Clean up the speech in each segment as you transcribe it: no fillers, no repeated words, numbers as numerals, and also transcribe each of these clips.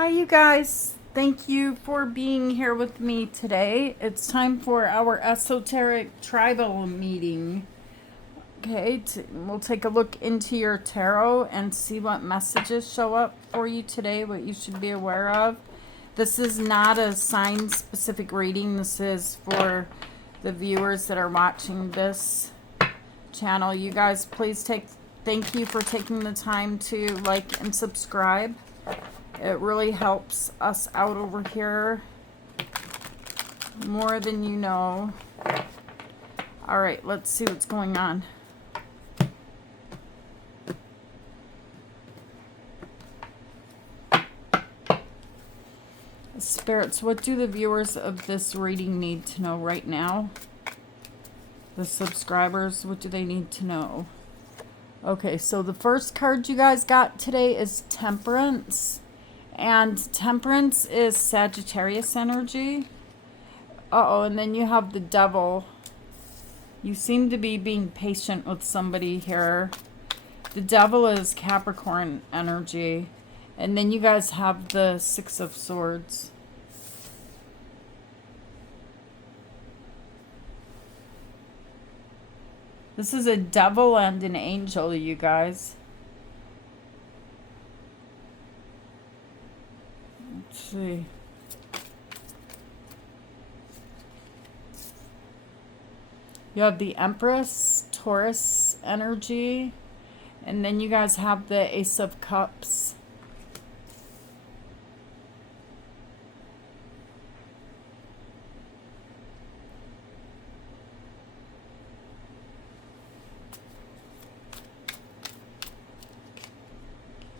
Hi, you guys. Thank you for being here with me today. It's time for our esoteric tribal meeting. Okay, we'll take a look into your tarot and see what messages show up for you today, what you should be aware of. This is not a sign specific reading, this is for the viewers that are watching this channel. You guys, thank you for taking the time to like and subscribe. It really helps us out over here more than you know. All right, let's see what's going on. Spirits, what do the viewers of this reading need to know right now? The subscribers, what do they need to know? Okay, so the first card you guys got today is Temperance. And Temperance is Sagittarius energy. Uh-oh, and then you have the Devil. You seem to be being patient with somebody here. The Devil is Capricorn energy. And then you guys have the Six of Swords. This is a devil and an angel, you guys. Let's see. You have the Empress, Taurus energy. And then you guys have the Ace of Cups.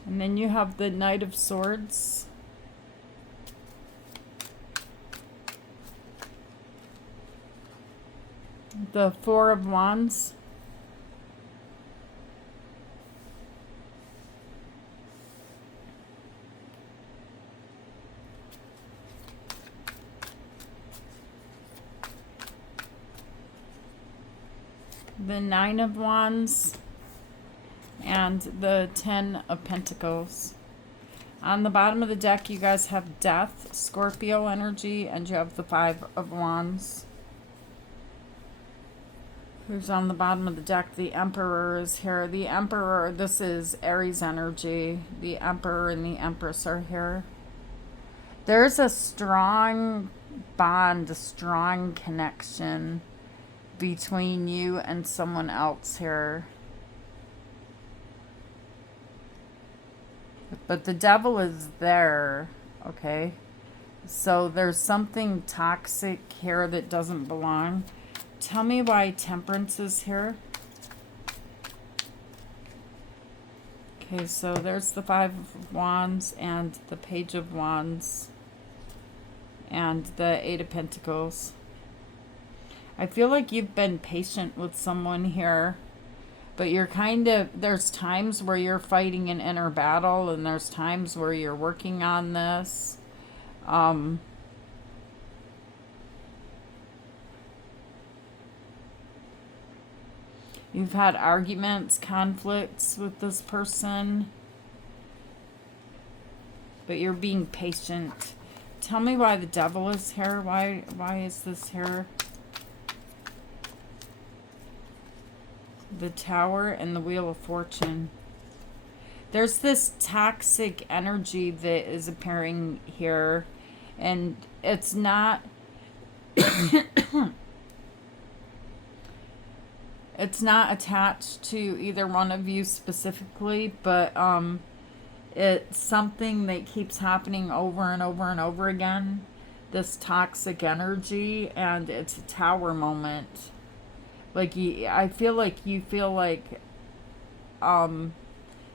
And then you have the Knight of Swords. The Four of Wands. The Nine of Wands. And the Ten of Pentacles. On the bottom of the deck, you guys have Death, Scorpio energy, and you have the Five of Wands. Who's on the bottom of the deck? The Emperor is here. The Emperor, this is Aries energy. The Emperor and the Empress are here. There's a strong bond, a strong connection between you and someone else here. But the Devil is there, okay? So there's something toxic here that doesn't belong. Tell me why Temperance is here. Okay, so there's the Five of Wands and the Page of Wands and the Eight of Pentacles. I feel like you've been patient with someone here, but you're there's times where you're fighting an inner battle and there's times where you're working on this. You've had arguments, conflicts with this person, but you're being patient. Tell me why the Devil is here. Why is this here? The Tower and the Wheel of Fortune. There's this toxic energy that is appearing here, and it's not it's not attached to either one of you specifically, but it's something that keeps happening over and over and over again, this toxic energy, and it's a tower moment. Like, I feel like you feel like, you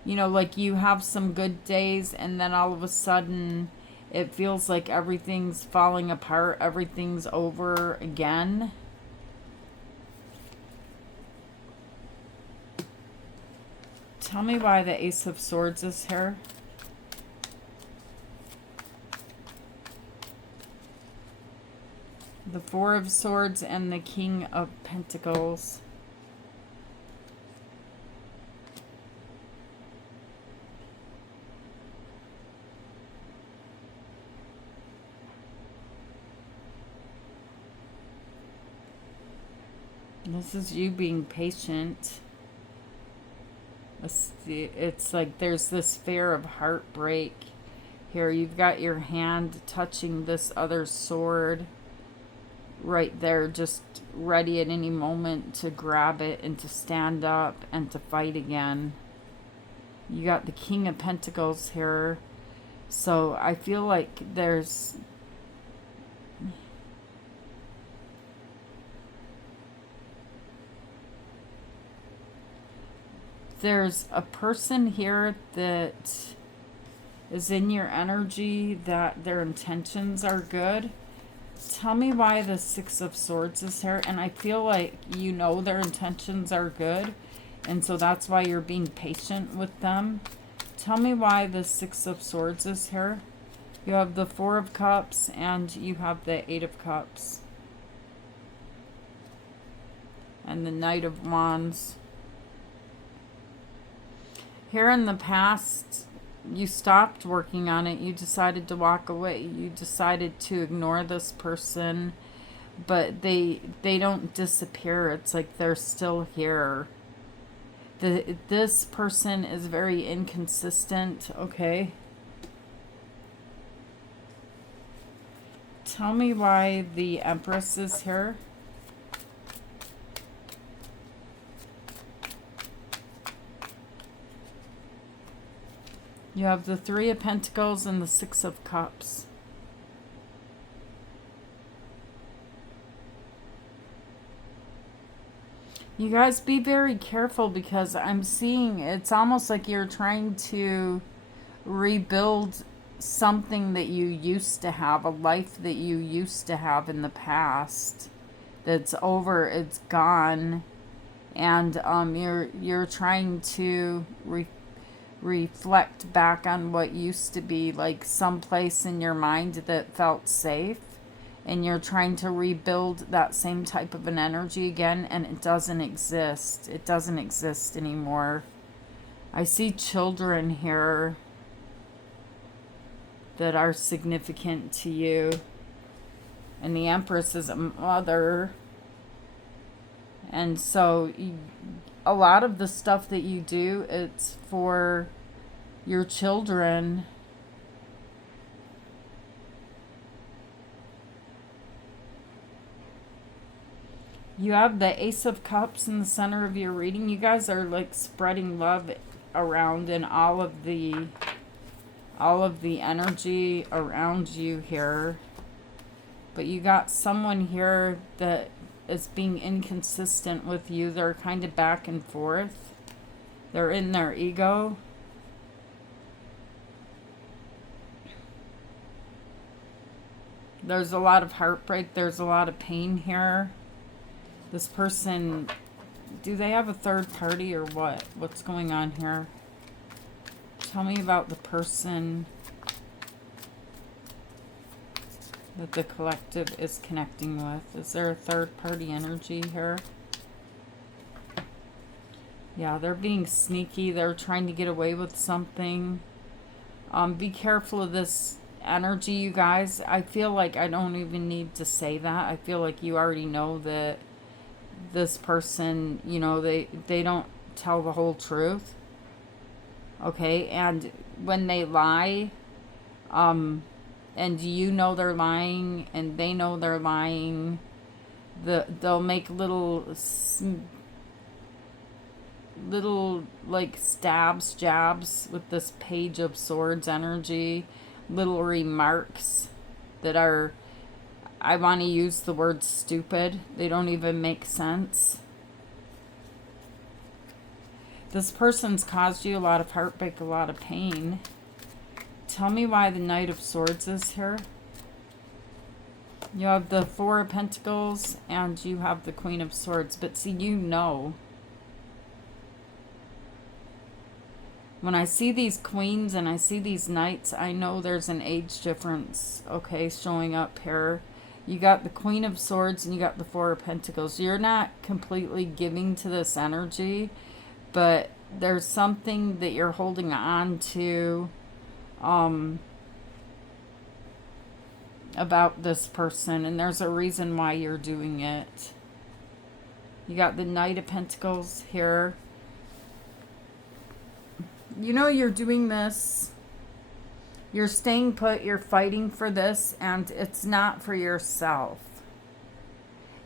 know, like you have some good days and then all of a sudden it feels like everything's falling apart, everything's over again. Tell me why the Ace of Swords is here. The Four of Swords and the King of Pentacles. This is you being patient. It's like there's this fear of heartbreak. Here, you've got your hand touching this other sword right there, just ready at any moment to grab it and to stand up and to fight again. You got the King of Pentacles here. So I feel like there's a person here that is in your energy that their intentions are good. Tell me why the Six of Swords is here. And I feel like you know their intentions are good. And so that's why you're being patient with them. Tell me why the Six of Swords is here. You have the Four of Cups and you have the Eight of Cups. And the Knight of Wands. Here in the past, you stopped working on it. You decided to walk away. You decided to ignore this person. But they don't disappear. It's like they're still here. This person is very inconsistent, okay? Tell me why the Empress is here. You have the Three of Pentacles and the Six of Cups. You guys be very careful because I'm seeing it's almost like you're trying to rebuild something that you used to have, a life that you used to have in the past. That's over, it's gone, and you're trying to reflect back on what used to be like some place in your mind that felt safe, and you're trying to rebuild that same type of an energy again, and it doesn't exist. It doesn't exist anymore. I see children here that are significant to you, and the Empress is a mother, and so a lot of the stuff that you do, it's for your children. You have the Ace of Cups in the center of your reading. You guys are like spreading love around, and all of the energy around you here. But you got someone here that is being inconsistent with you. They're kind of back and forth. They're in their ego. There's a lot of heartbreak. There's a lot of pain here. This person, do they have a third party or what? What's going on here? Tell me about the person that the collective is connecting with. Is there a third party energy here? Yeah, they're being sneaky. They're trying to get away with something. Be careful of this energy, you guys. I feel like I don't even need to say that. I feel like you already know that this person, you know, they don't tell the whole truth. Okay, and when they lie, and you know they're lying, and they know they're lying, they'll make little like jabs with this Page of Swords energy, little remarks that are, I want to use the word stupid. They don't even make sense. This person's caused you a lot of heartbreak, a lot of pain. Tell me why the Knight of Swords is here. You have the Four of Pentacles and you have the Queen of Swords. But see, you know. When I see these queens and I see these knights, I know there's an age difference, okay, showing up here. You got the Queen of Swords and you got the Four of Pentacles. You're not completely giving to this energy, but there's something that you're holding on to about this person, and there's a reason why you're doing it. You got the Knight of Pentacles here. You know you're doing this. You're staying put. You're fighting for this. And it's not for yourself.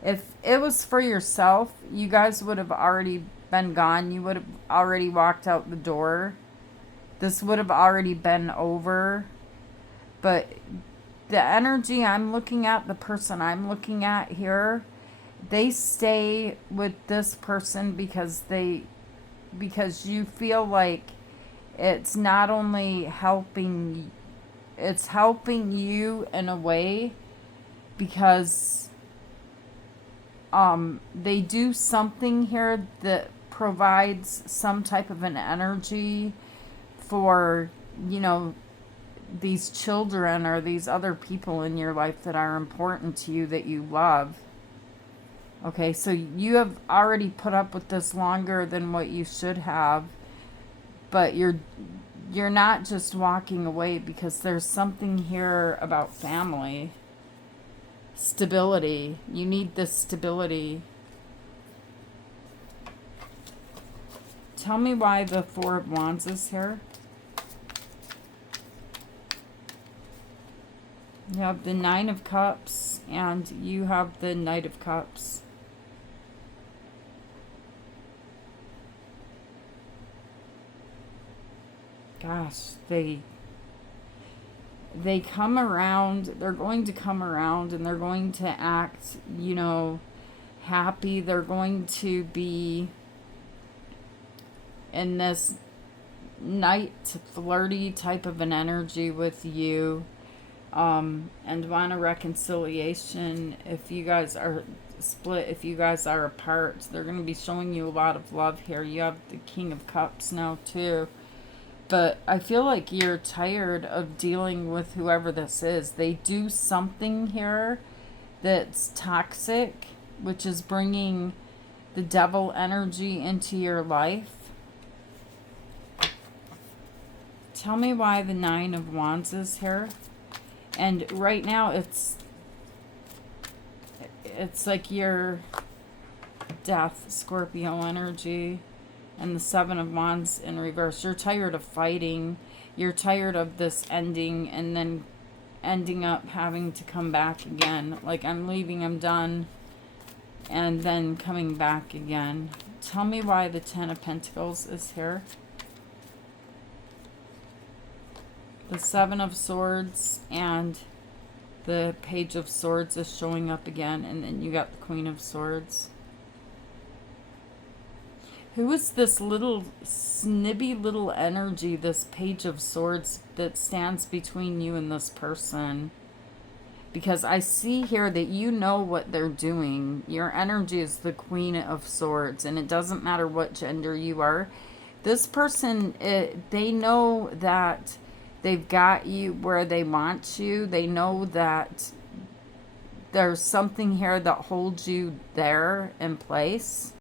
If it was for yourself, you guys would have already been gone. You would have already walked out the door. This would have already been over. But the energy I'm looking at, the person I'm looking at here, they stay with this person because you feel like it's not only helping, it's helping you in a way because they do something here that provides some type of an energy for, you know, these children or these other people in your life that are important to you, that you love. Okay, so you have already put up with this longer than what you should have, but you're not just walking away because there's something here about family. Stability. You need this stability. Tell me why the Four of Wands is here. You have the Nine of Cups and you have the Knight of Cups. Gosh, they come around. They're going to come around and they're going to act, you know, happy. They're going to be in this night flirty type of an energy with you. And want a reconciliation. If you guys are split, if you guys are apart, they're going to be showing you a lot of love here. You have the King of Cups now too. But I feel like you're tired of dealing with whoever this is. They do something here that's toxic, which is bringing the devil energy into your life. Tell me why the Nine of Wands is here. And right now it's like your death, Scorpio energy, and the Seven of Wands in reverse. You're tired of fighting. You're tired of this ending and then ending up having to come back again. Like, I'm leaving, I'm done, and then coming back again. Tell me why the Ten of Pentacles is here. The Seven of Swords and the Page of Swords is showing up again. And then you got the Queen of Swords. Who is this little snibby little energy, this Page of Swords, that stands between you and this person? Because I see here that you know what they're doing. Your energy is the Queen of Swords. And it doesn't matter what gender you are. This person, they know that they've got you where they want you. They know that there's something here that holds you there in place.